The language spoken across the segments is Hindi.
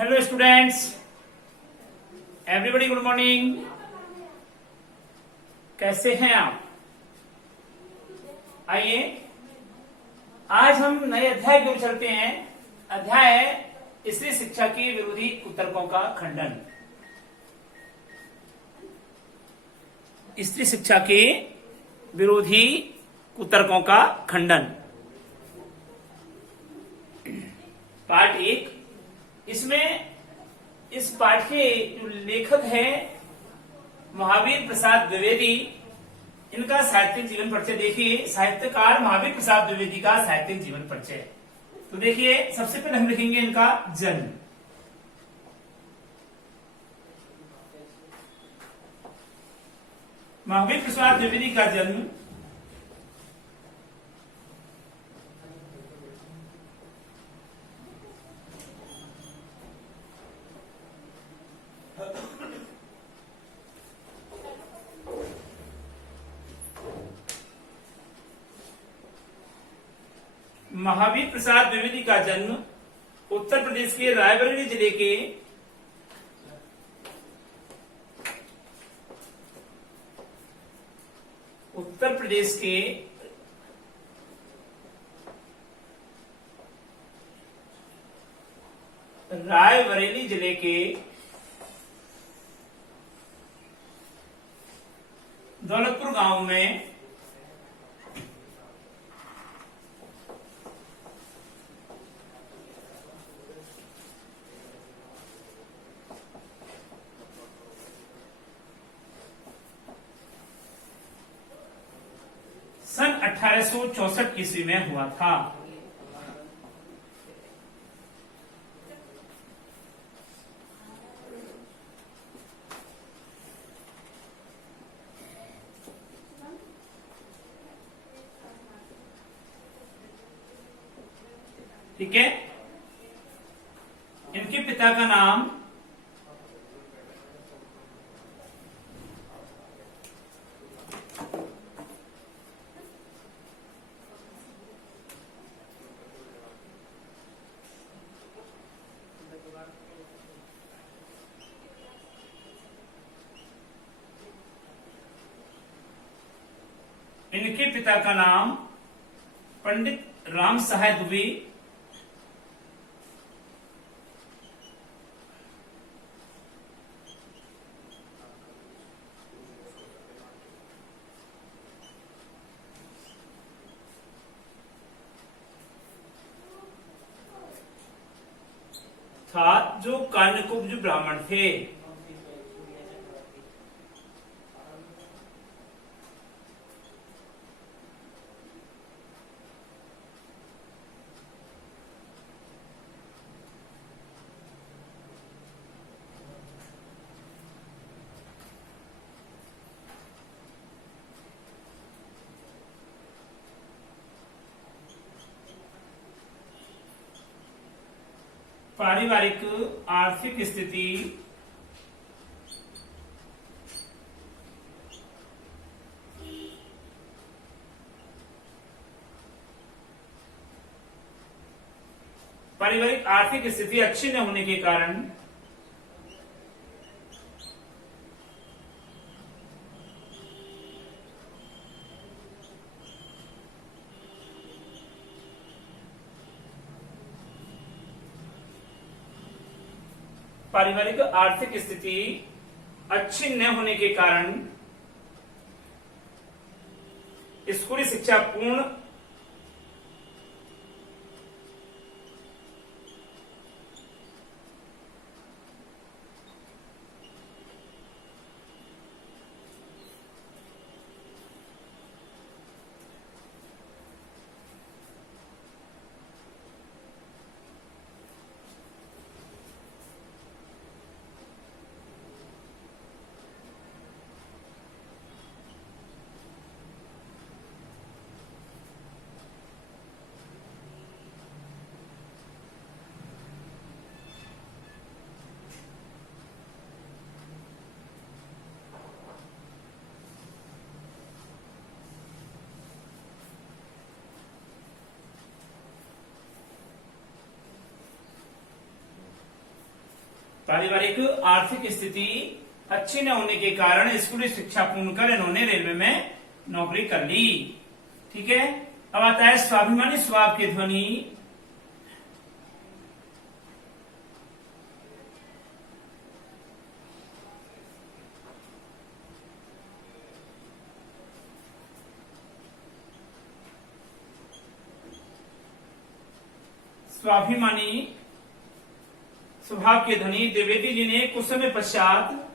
Hello students, everybody good morning. कैसे हैं आप? आइए आज हम नए अध्याय की ओर चलते हैं। अध्याय है स्त्री शिक्षा के विरोधी कुतर्कों का खंडन। स्त्री शिक्षा के विरोधी कुतर्कों का खंडन, पार्ट 1। इसमें इस पाठ के जो लेखक हैं महावीर प्रसाद द्विवेदी, इनका साहित्यिक जीवन परिचय देखिए। साहित्यकार महावीर प्रसाद द्विवेदी का साहित्यिक जीवन परिचय। तो देखिए, सबसे पहले हम लिखेंगे इनका जन्म। महावीर प्रसाद द्विवेदी का जन्म महावीर प्रसाद द्विवेदी का जन्म उत्तर प्रदेश के रायबरेली जिले के रायबरेली जिले के दौलतपुर गांव में सन 1864 ईस्वी में हुआ था। ठीक है। इनके पिता का नाम पंडित राम सहाय दुबे था, जो कान्यकुब्ज ब्राह्मण थे। पारिवारिक आर्थिक स्थिति अच्छी न होने के कारण स्कूली शिक्षा पूर्ण पारिवारिक आर्थिक स्थिति अच्छी न होने के कारण स्कूली शिक्षा पूर्ण कर इन्होंने रेलवे में नौकरी कर ली। ठीक है, अब आता है स्वाभिमानी स्वभाव की ध्वनि। स्वाभिमानी स्वभाव के धनी द्विवेदी जी ने कुछ समय पश्चात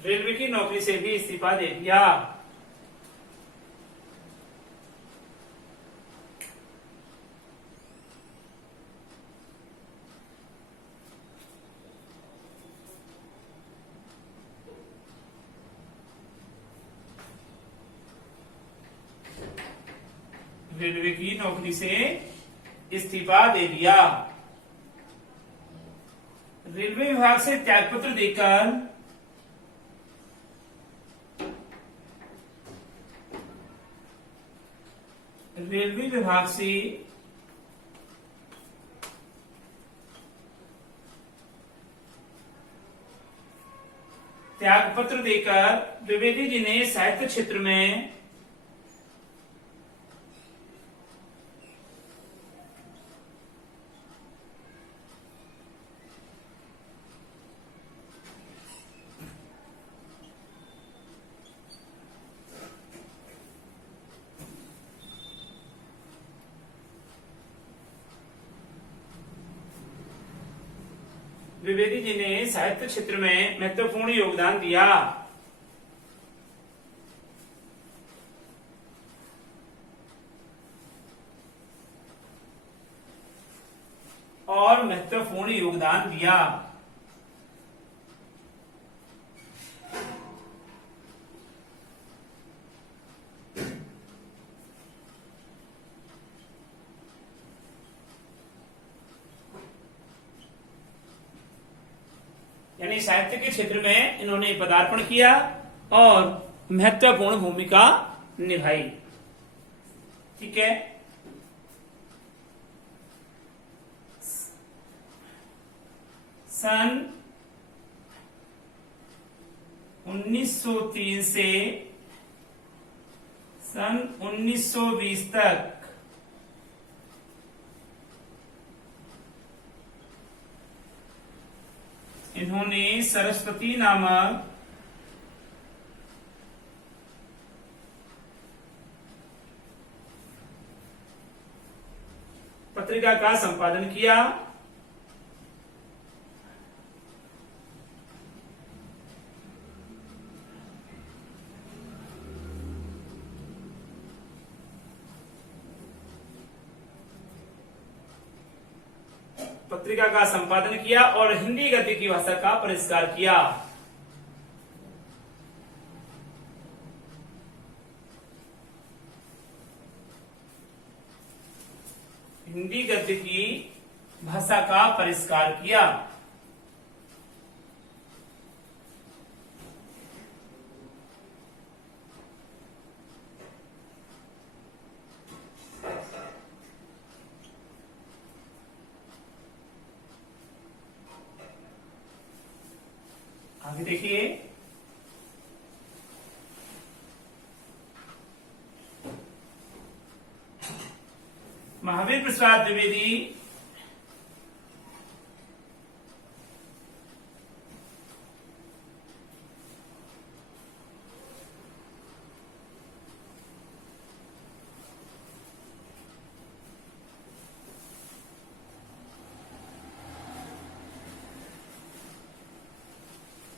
रेलवे की नौकरी से भी इस्तीफा दे दिया। रेलवे की नौकरी से इस्तीफा दे दिया। रेलवे विभाग से त्यागपत्र देकर रेलवे विभाग से त्यागपत्र देकर द्विवेदी जी ने साहित्य क्षेत्र में द्विवेदी जी ने साहित्य क्षेत्र में महत्वपूर्ण योगदान दिया। और महत्वपूर्ण योगदान दिया। यानी साहित्य के क्षेत्र में इन्होंने पदार्पण किया और महत्वपूर्ण भूमिका निभाई। ठीक है, सन 1903 से सन 1920 तक इन्होंने सरस्वती नामक पत्रिका का संपादन किया। पत्रिका का संपादन किया और हिंदी गद्य की भाषा का परिष्कार किया। हिंदी गद्य की भाषा का परिष्कार किया। आगे देखिए, महावीर प्रसाद द्विवेदी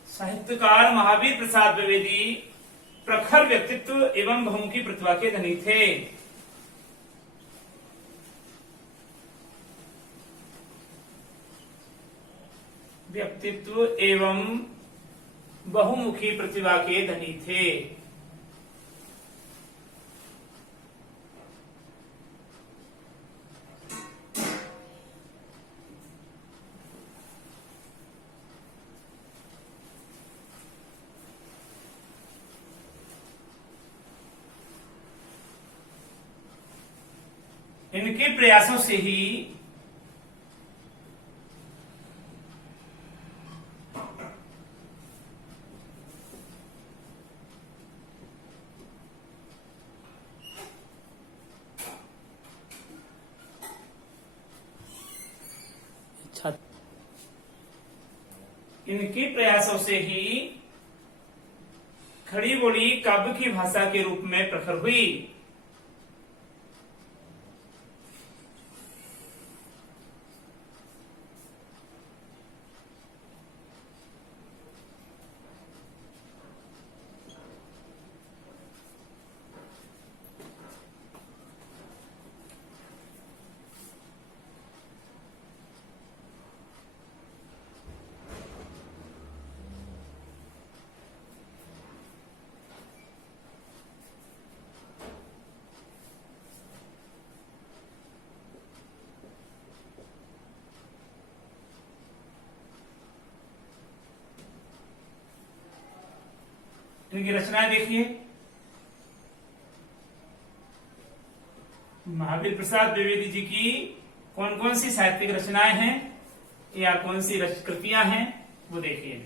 साहित्यकार महावीर प्रसाद द्विवेदी प्रखर व्यक्तित्व एवं बहुमुखी प्रतिभा के धनी थे। व्यक्तित्व एवं बहुमुखी प्रतिभा के धनी थे। इनके प्रयासों से ही इनके प्रयासों से ही खड़ी बोली काव्य की भाषा के रूप में प्रखर हुई। इनकी रचनाएं देखिए। महावीर प्रसाद द्विवेदी जी की कौन कौन सी साहित्यिक रचनाएं हैं या कौन सी कृतियां हैं वो देखिए।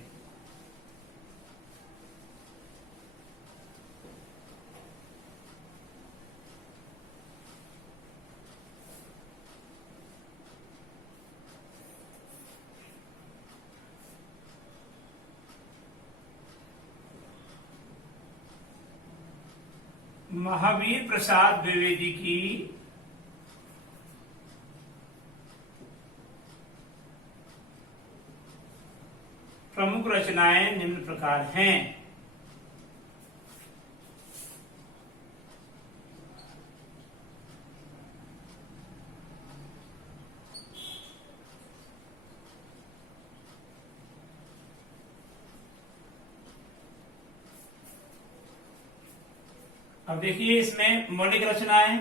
महावीर प्रसाद द्विवेदी की प्रमुख रचनाएं निम्न प्रकार हैं। अब देखिए इसमें मौलिक रचनाएं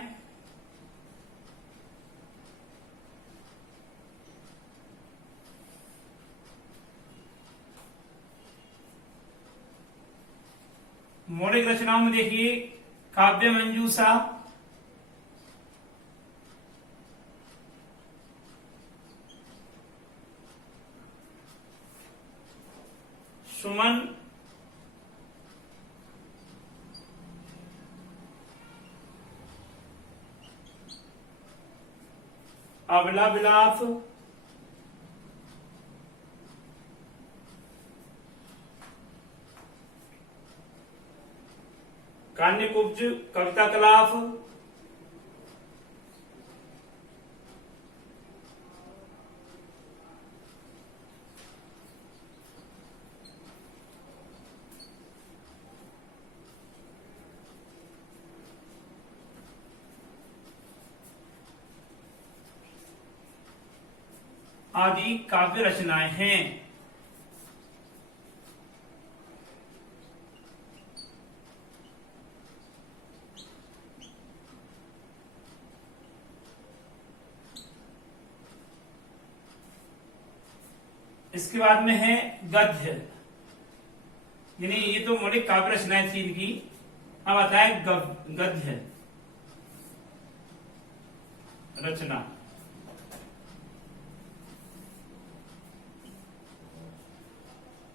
मौलिक रचनाओं में देखिए काव्य मंजूषा, सुमन, अबला विलाप, कान्यकुब्ज, कविता कलाप, आदि काव्य रचनाएं हैं। इसके बाद में है गद्य, यानी ये तो मौलिक काव्य रचनाएं थी इनकी। अब आता है गद्य रचना।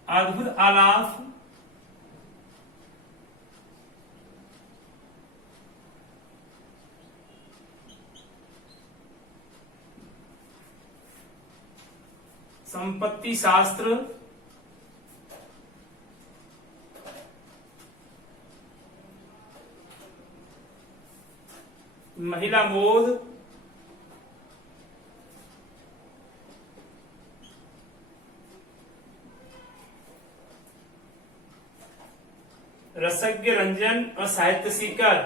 अद्भुत आलाप, संपत्ति शास्त्र, महिला मोह, रसज्ञ रंजन और साहित्य सीकर,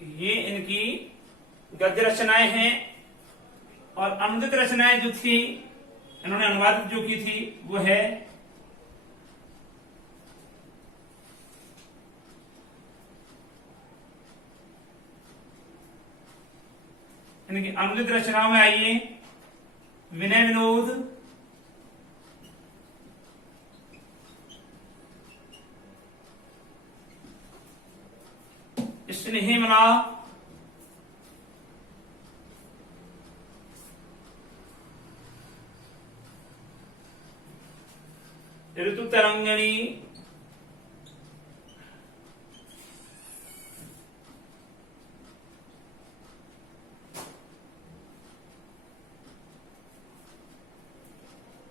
ये इनकी गद्य रचनाएं हैं। और अनुदित रचनाएं जो थी इन्होंने अनुवादित जो की थी वो है इनकी अनुदित रचनाओं में आइए विनय विनोद, स्नेहमला, ऋतु तरंगिणी,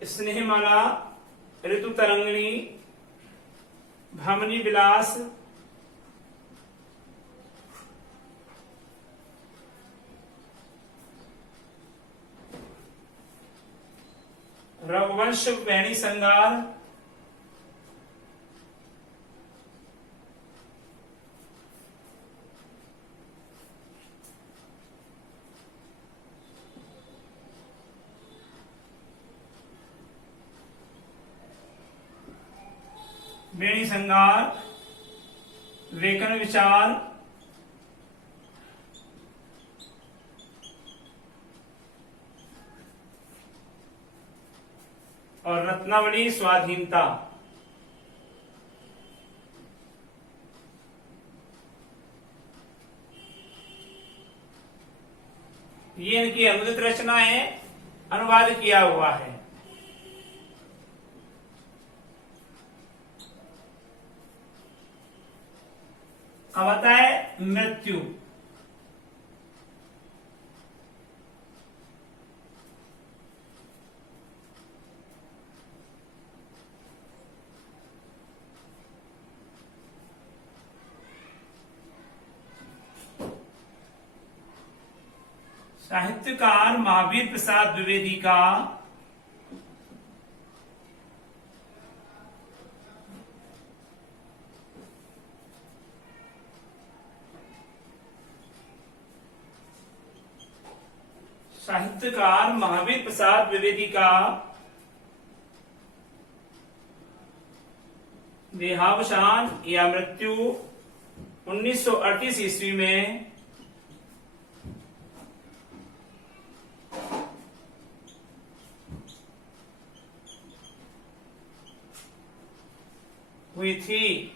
स्नेहमाला, ऋतु तरंगिणी, भामिनी विलास, रघुवंश वैणी संगार, वेणी संगार, वेकन विचार, और रत्नावली स्वाधीनता। ये इनकी अनुदित रचना है, अनुवाद किया हुआ है। अब आता है मृत्यु। साहित्यकार महावीर प्रसाद द्विवेदी का देहावसान या मृत्यु 1938 ईस्वी में हुई थी।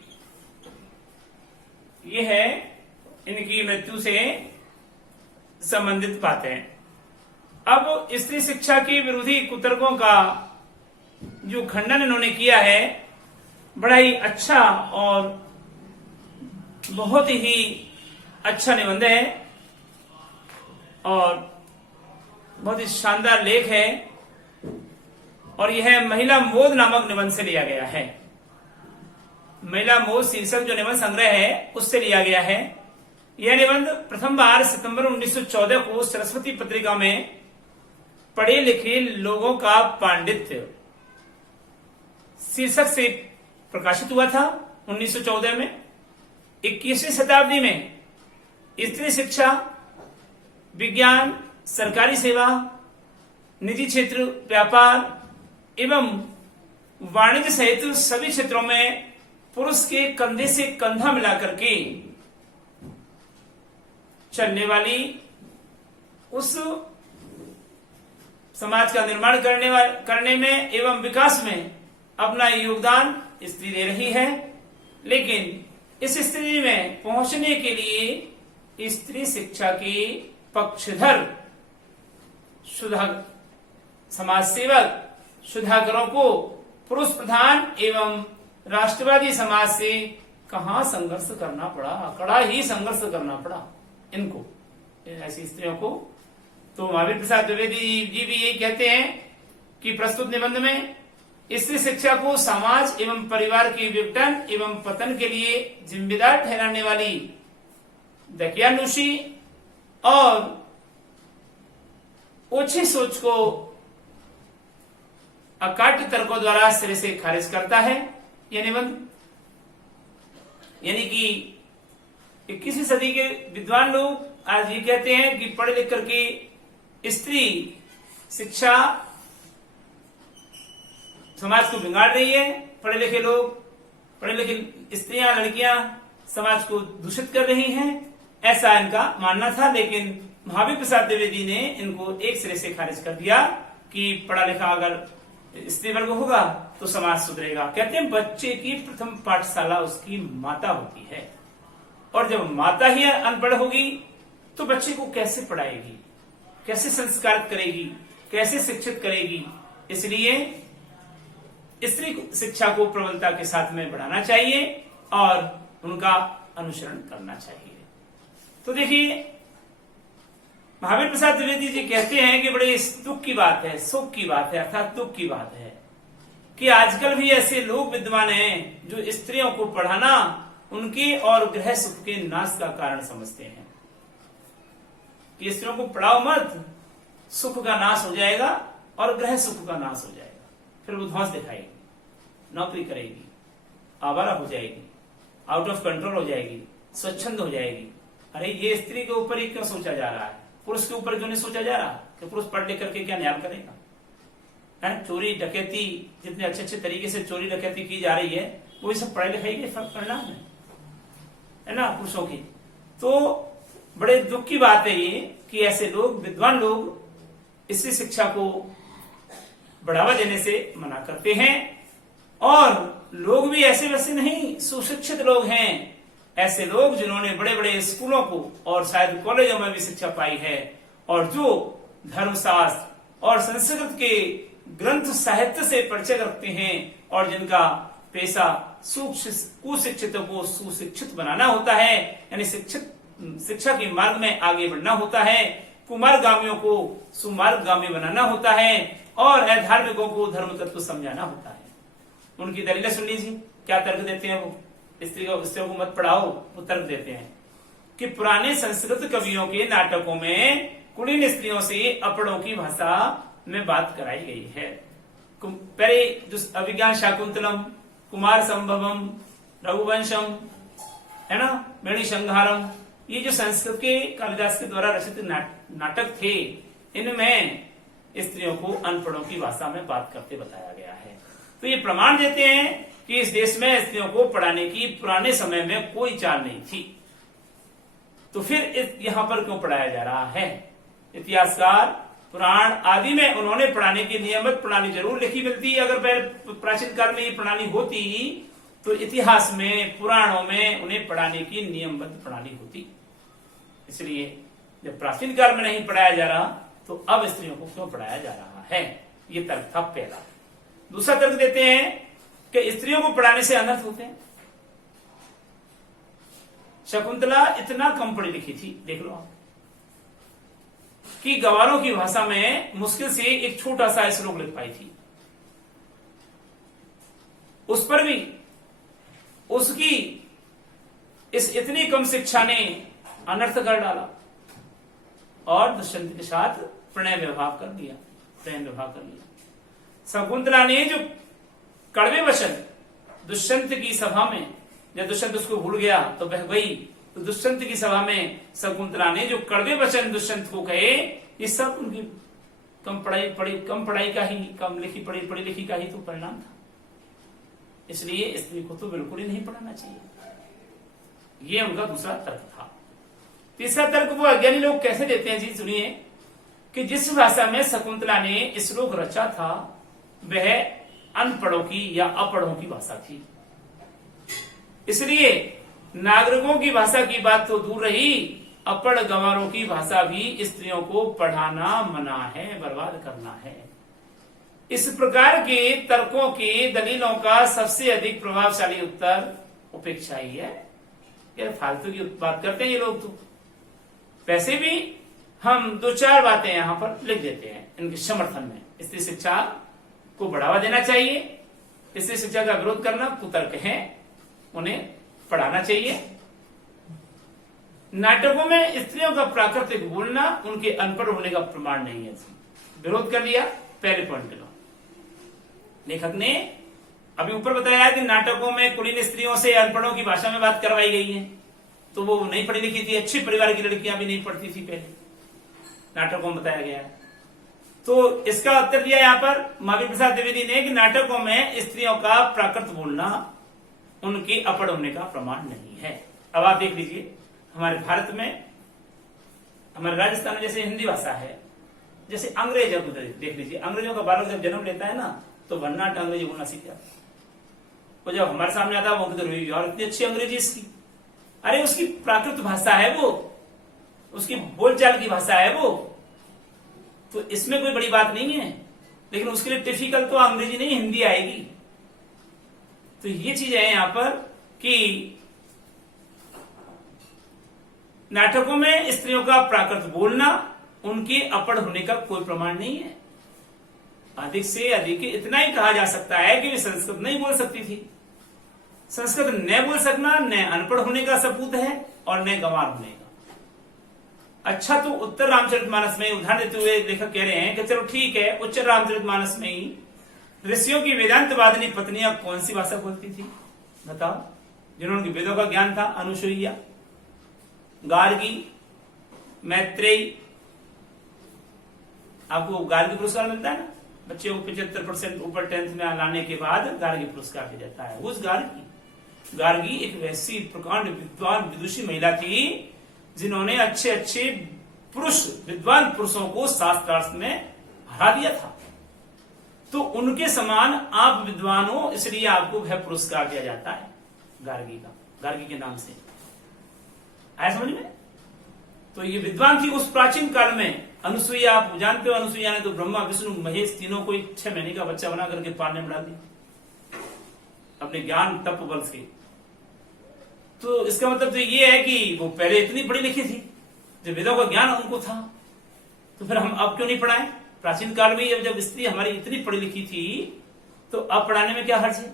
यह है इनकी मृत्यु से संबंधित बातें। अब स्त्री शिक्षा के विरोधी कुतर्कों का जो खंडन इन्होंने किया है, बड़ा ही अच्छा और बहुत ही अच्छा निबंध है और बहुत ही शानदार लेख है, और यह महिला मोद नामक निबंध से लिया गया है। महिला मोद शीर्षक जो निबंध संग्रह है उससे लिया गया है। यह निबंध प्रथम बार सितंबर 1914 को सरस्वती पत्रिका में पढ़े लिखे लोगों का पांडित्य शीर्षक से प्रकाशित हुआ था 1914 में। 21वीं शताब्दी में स्त्री शिक्षा, विज्ञान, सरकारी सेवा, निजी क्षेत्र, व्यापार एवं वाणिज्य सहित सभी क्षेत्रों में पुरुष के कंधे से कंधा मिलाकर के चलने वाली उस समाज का निर्माण करने में एवं विकास में अपना योगदान स्त्री दे रही है। लेकिन इस स्थिति में पहुंचने के लिए स्त्री शिक्षा के पक्षधर समाज सेवक सुधाकरों को पुरुष प्रधान एवं राष्ट्रवादी समाज से कहां संघर्ष करना पड़ा, कड़ा ही संघर्ष करना पड़ा इनको, ऐसी स्त्रियों को। तो महावीर प्रसाद द्विवेदी जी भी यही कहते हैं कि प्रस्तुत निबंध में स्त्री शिक्षा को समाज एवं परिवार के विघटन एवं पतन के लिए जिम्मेदार ठहराने वाली दकियानुशी और ओछी सोच को अकाट्य तर्कों द्वारा सिरे से खारिज करता है यह निबंध। यानी कि 21वीं सदी के विद्वान लोग आज ये कहते हैं कि पढ़े लिख करके स्त्री शिक्षा समाज को बिगाड़ रही है, पढ़े लिखे लोग, पढ़े लिखे स्त्रियां, लड़कियां समाज को दूषित कर रही हैं, ऐसा इनका मानना था। लेकिन महावीर प्रसाद द्विवेदी ने इनको एक सिरे से खारिज कर दिया कि पढ़ा लिखा अगर स्त्री वर्ग होगा तो समाज सुधरेगा। कहते हैं बच्चे की प्रथम पाठशाला उसकी माता होती है, और जब माता ही अनपढ़ होगी तो बच्चे को कैसे पढ़ाएगी, कैसे संस्कारित करेगी, कैसे शिक्षित करेगी। इसलिए स्त्री शिक्षा को प्रबलता के साथ में बढ़ाना चाहिए और उनका अनुसरण करना चाहिए। तो देखिए महावीर प्रसाद द्विवेदी जी कहते हैं कि बड़े दुख की बात है, सुख की बात है अर्थात दुख की बात है कि आजकल भी ऐसे लोग विद्वान हैं जो स्त्रियों को पढ़ाना उनके और गृह सुख के नाश का कारण समझते हैं कि स्त्रियों को पढ़ाओ मत, सुख का नाश हो जाएगा और गृह सुख का नाश हो जाएगा, फिर वो ध्वंस दिखाएगी, नौकरी करेगी, आवारा हो जाएगी, आउट ऑफ कंट्रोल हो जाएगी, स्वच्छंद हो जाएगी। अरे ये स्त्री के ऊपर ही क्यों सोचा जा रहा है, पुरुष के ऊपर क्यों नहीं सोचा जा रहा कि पुरुष पढ़ लिख करके क्या न्याय करेगा। है चोरी डकैती जितने अच्छे अच्छे तरीके से चोरी डकैती की जा रही है वो सब पढ़ाई लिखाई के परिणाम है ना पुरुषों की। तो बड़े दुख की बात है ये कि ऐसे लोग विद्वान लोग इसी शिक्षा को बढ़ावा देने से मना करते हैं, और लोग भी ऐसे वैसे नहीं सुशिक्षित लोग हैं, ऐसे लोग जिन्होंने बड़े बड़े स्कूलों को और शायद कॉलेजों में भी शिक्षा पाई है और जो धर्मशास्त्र और संस्कृत के ग्रंथ साहित्य से परिचय रखते हैं और जिनका पेशा कुशिक्षितों को सुशिक्षित बनाना होता है, यानी शिक्षा के मार्ग में आगे बढ़ना होता है, कुमार्गामियों को सुमार्गामी बनाना होता है और अधार्मिकों को धर्म तत्व समझाना होता है। उनकी दलीलें सुन लीजिए, क्या तर्क देते हैं वो। स्त्रियों को मत पढ़ाओ, वो तर्क देते हैं कि पुराने संस्कृत कवियों के नाटकों में कुलीन स्त्रियों से अपड़ों की भाषा में बात कराई गई है। पहले जो अभिज्ञान शाकुंतलम, कुमार संभवम, रघुवंशम है ना, मणि संहारम, ये जो संस्कृत के कालिदास के द्वारा रचित नाटक थे, इनमें स्त्रियों को अनपढ़ों की भाषा में बात करते बताया गया है। तो ये प्रमाण देते हैं कि इस देश में स्त्रियों को पढ़ाने की पुराने समय में कोई चाल नहीं थी। तो फिर यहाँ पर क्यों पढ़ाया जा रहा है। इतिहासकार पुराण आदि में उन्होंने पढ़ाने की नियमित प्रणाली जरूर लिखी मिलती। अगर प्राचीन काल में ये प्रणाली होती तो इतिहास में पुराणों में उन्हें पढ़ाने की नियमबद्ध प्रणाली होती। इसलिए जब प्राचीन काल में नहीं पढ़ाया जा रहा तो अब स्त्रियों को क्यों पढ़ाया जा रहा है, ये तर्क था पहला। दूसरा तर्क देते हैं कि स्त्रियों को पढ़ाने से अनर्थ होते हैं। शकुंतला इतना कम पढ़ी लिखी थी, देख लो आप, कि गवारों की भाषा में मुश्किल से एक छोटा सा श्लोक लिख पाई थी। उस पर भी उसकी इस इतनी कम शिक्षा ने अनर्थ कर डाला और दुष्यंत के साथ प्रेम विवाह कर दिया। शकुंतला ने जो कड़वे वचन दुष्यंत की सभा में, जब दुष्यंत उसको भूल गया तो बह गई, तो दुष्यंत की सभा में शकुंतला ने जो कड़वे वचन दुष्यंत को कहे, ये सब उनकी कम पढ़ाई का ही, कम पढ़ी लिखी का ही तो परिणाम था। इसलिए स्त्री को तो बिल्कुल ही नहीं पढ़ाना चाहिए। ये उनका दूसरा तर्क था। तीसरा तर्क वो अज्ञानी लोग कैसे देते हैं जी, सुनिए, कि जिस भाषा में शकुंतला ने श्लोक रचा था वह अनपढ़ों की या अपढ़ों की भाषा थी। इसलिए नागरिकों की भाषा की बात तो दूर रही, अपढ़ गंवारों की भाषा भी स्त्रियों को पढ़ाना मना है, बर्बाद करना है। इस प्रकार के तर्कों के दलीलों का सबसे अधिक प्रभावशाली उत्तर उपेक्षा ही है। यार फालतू की बात करते हैं ये लोग। तो वैसे भी हम दो चार बातें यहां पर लिख देते हैं इनके समर्थन में। स्त्री शिक्षा को बढ़ावा देना चाहिए, स्त्री शिक्षा का विरोध करना कुतर्क है, उन्हें पढ़ाना चाहिए। नाटकों में स्त्रियों का प्राकृतिक बोलना उनके अनपढ़ होने का प्रमाण नहीं है, विरोध कर लिया। पहले पॉइंट लो, लेखक ने अभी ऊपर बताया कि नाटकों में कुलीन स्त्रियों से अनपढ़ों की भाषा में बात करवाई गई है, तो वो नहीं पढ़ी लिखी थी, अच्छी परिवार की लड़कियां भी नहीं पढ़ती थी, पहले नाटकों में बताया गया है। तो इसका उत्तर दिया यहाँ पर महावीर प्रसाद द्विवेदी ने कि नाटकों में स्त्रियों का प्राकृत बोलना उनके अपढ़ होने का प्रमाण नहीं है। अब आप देख लीजिए, हमारे भारत में हमारे राजस्थान में जैसे हिंदी भाषा है, जैसे अंग्रेज अब देख लीजिए, अंग्रेजों का बालक जब जन्म लेता है ना तो भन्नाट अंग्रेजी बोलना सीख जाता है। वो जब हमारे सामने आता है वो कहते हैं यार इतनी अच्छी अंग्रेजी इसकी। अरे उसकी प्राकृत भाषा है वो, उसकी बोलचाल की भाषा है वो, तो इसमें कोई बड़ी बात नहीं है। लेकिन उसके लिए टिपिकल तो अंग्रेजी नहीं हिंदी आएगी। तो ये चीज है यहां पर कि नाटकों में स्त्रियों का प्राकृत बोलना उनके अपढ़ होने का कोई प्रमाण नहीं है। अधिक से अधिक इतना ही कहा जा सकता है कि वे संस्कृत नहीं बोल सकती थी। संस्कृत न बोल सकना न अनपढ़ होने का सबूत है और न गंवार होने का। अच्छा, तो उत्तर रामचरितमानस में उदाहरण देते हुए लेखक कह रहे हैं कि चलो ठीक है, उत्तर रामचरितमानस में ही ऋषियों की वेदांतवादिनी पत्नियां कौन सी भाषा बोलती थी बताओ, जिन्होंने वेदों का ज्ञान था? अनुसुईया, गार्गी, मैत्रेयी। आपको गार्गी पुरस्कार मिलता है ना, बच्चे को 75% ऊपर 10th में लाने के बाद गार्गी पुरस्कार दिया जाता है। उस गार्गी एक वैसी प्रकांड विद्वान विदुषी महिला थी जिन्होंने अच्छे अच्छे पुरुष विद्वान पुरुषों को शास्त्रार्थ में हरा दिया था। तो उनके समान आप विद्वान हो, इसलिए आपको वह पुरस्कार दिया जाता है गार्गी का, गार्गी के नाम से। आया समझ में? तो ये विद्वान थी उस प्राचीन काल में। अनुसुईया, आप जानते हो अनुसुईया ने तो ब्रह्मा विष्णु महेश तीनों को 6 महीने का बच्चा बना करके पालने में डाल दिया अपने ज्ञान तप बल से। तो इसका मतलब तो ये है कि वो पहले इतनी पढ़ी लिखी थी, जब वेदों का ज्ञान उनको था, तो फिर हम अब क्यों नहीं पढ़ाएं? प्राचीन काल में जब स्त्री हमारी इतनी पढ़ी लिखी थी तो अब पढ़ाने में क्या हर्ज है?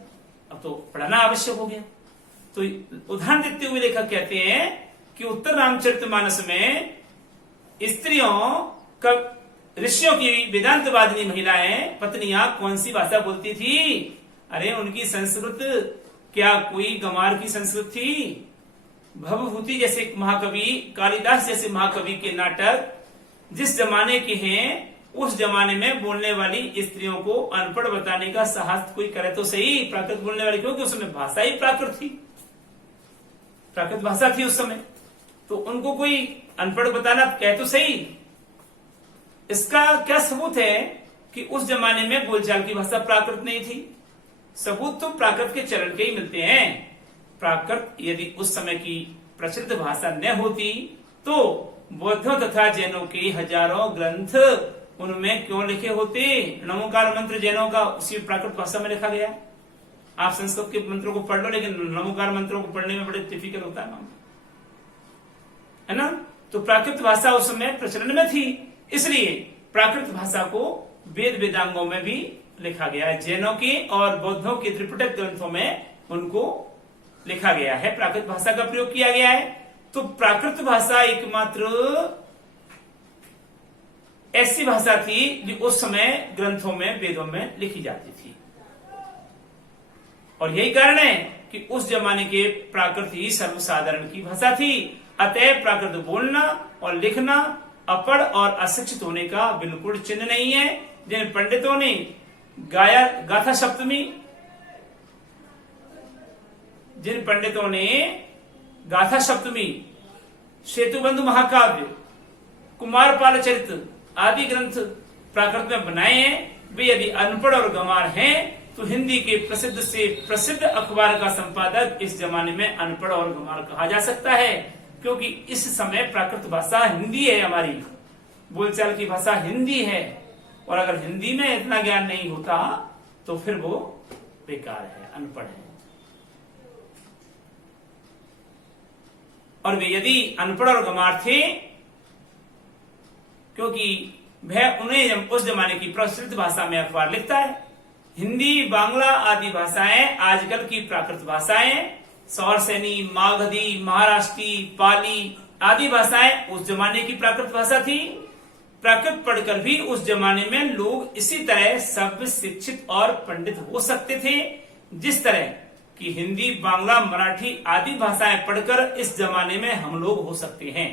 अब तो पढ़ाना आवश्यक हो गया। तो उदाहरण देते हुए लेखक कहते हैं कि उत्तर रामचरितमानस में स्त्रियों का, ऋषियों की वेदांतवादिनी महिलाएं पत्नियां कौन सी भाषा बोलती थी? अरे उनकी संस्कृत क्या कोई गंवार की संस्कृत थी? भवभूति जैसे महाकवि, कालिदास जैसे महाकवि के नाटक जिस जमाने के हैं उस जमाने में बोलने वाली स्त्रियों को अनपढ़ बताने का साहस कोई करे तो सही। प्राकृत बोलने वाली, क्योंकि उस समय भाषा ही प्राकृत थी, प्राकृत भाषा थी उस समय, तो उनको कोई अनपढ़ बताना कहे तो सही। इसका क्या सबूत है कि उस जमाने में बोलचाल की भाषा प्राकृत नहीं थी? सबूत तो प्राकृत के चरण के ही मिलते हैं। प्राकृत यदि उस समय की प्रचलित भाषा न होती तो बौद्धों तथा जैनों के हजारों ग्रंथ उनमें क्यों लिखे होते? नमोकार मंत्र जैनों का उसी प्राकृत भाषा में लिखा गया। आप संस्कृत के मंत्रों को पढ़ लो, लेकिन नमोकार मंत्रों को पढ़ने में बड़े डिफिकल्ट होता है ना। तो प्राकृत भाषा उस समय प्रचलन में थी, इसलिए प्राकृत भाषा को वेद वेदांगों में भी लिखा गया है। जैनों के और बौद्धों के त्रिपिटक ग्रंथों में उनको लिखा गया है, प्राकृत भाषा का प्रयोग किया गया है। तो प्राकृत भाषा एकमात्र ऐसी भाषा थी जो उस समय ग्रंथों में वेदों में लिखी जाती थी, और यही कारण है कि उस जमाने के प्राकृत ही सर्वसाधारण की भाषा थी। अतः प्राकृत बोलना और लिखना अपढ़ और अशिक्षित होने का बिल्कुल चिन्ह नहीं है। जिन पंडितों ने गाथा सप्तमी, जिन पंडितों ने गाथा सप्तमी, सेतुबंधु महाकाव्य, कुमारपाल चरित्र आदि ग्रंथ प्राकृत में बनाए हैं, वे यदि अनपढ़ और गंवार हैं तो हिंदी के प्रसिद्ध से प्रसिद्ध अखबार का संपादक इस जमाने में अनपढ़ और गंवार कहा जा सकता है, क्योंकि इस समय प्राकृत भाषा हिंदी है, हमारी बोलचाल की भाषा हिंदी है। और अगर हिंदी में इतना ज्ञान नहीं होता तो फिर वो बेकार है, अनपढ़ है। और वे यदि अनपढ़ और गंवार थे, क्योंकि वह उन्हें उस जमाने की प्रचलित भाषा में अखबार लिखता है। हिंदी, बांग्ला आदि भाषाएं आजकल की प्राकृत भाषाएं, सौरसेनी, मागधी, महाराष्ट्री, पाली आदि भाषाएं उस जमाने की प्राकृत भाषा थी। प्राकृत पढ़कर भी उस जमाने में लोग इसी तरह सब शिक्षित और पंडित हो सकते थे, जिस तरह कि हिंदी, बांग्ला, मराठी आदि भाषाएं पढ़कर इस जमाने में हम लोग हो सकते हैं।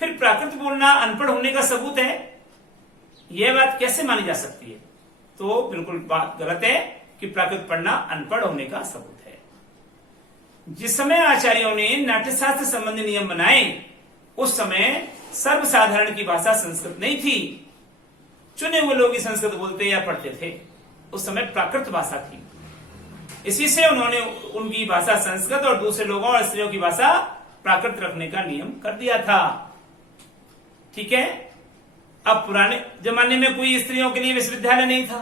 फिर प्राकृत बोलना अनपढ़ होने का सबूत है, यह बात कैसे मानी जा सकती है? तो बिल्कुल बात गलत है कि प्राकृत पढ़ना अनपढ़ होने का सबूत है। जिस समय आचार्यों ने नाट्यशास्त्र संबंधी नियम बनाए उस समय सर्वसाधारण की भाषा संस्कृत नहीं थी, चुने हुए लोग ही संस्कृत बोलते या पढ़ते थे। उस समय प्राकृत भाषा थी, इसी से उन्होंने उनकी भाषा संस्कृत और दूसरे लोगों और स्त्रियों की भाषा प्राकृत रखने का नियम कर दिया था। ठीक है। अब पुराने जमाने में कोई स्त्रियों के लिए विश्वविद्यालय नहीं था,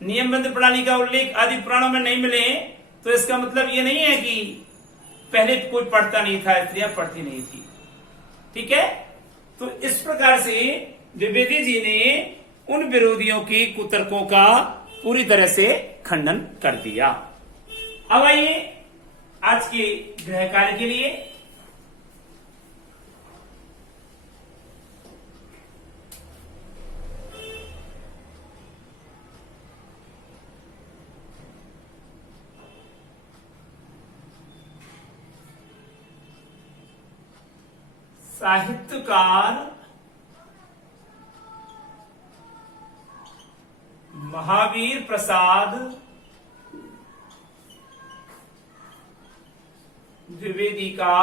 नियमबद्ध प्रणाली का उल्लेख आदि पुराणों में नहीं मिले, तो इसका मतलब ये नहीं है कि पहले कोई पढ़ता नहीं था, स्त्रियां पढ़ती नहीं थी। ठीक है। तो इस प्रकार से द्विवेदी जी ने उन विरोधियों की कुतर्कों का पूरी तरह से खंडन कर दिया। अब आइए आज के गृह कार्य के लिए। साहित्यकार महावीर प्रसाद द्विवेदी का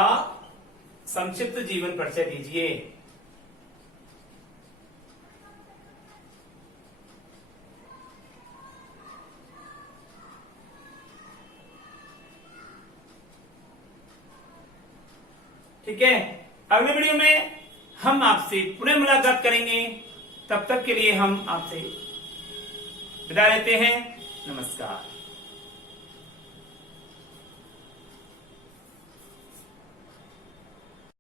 संक्षिप्त जीवन परिचय दीजिए। ठीक है। अगले वीडियो में हम आपसे पुनः मुलाकात करेंगे। तब तक के लिए हम आपसे विदा लेते हैं। नमस्कार।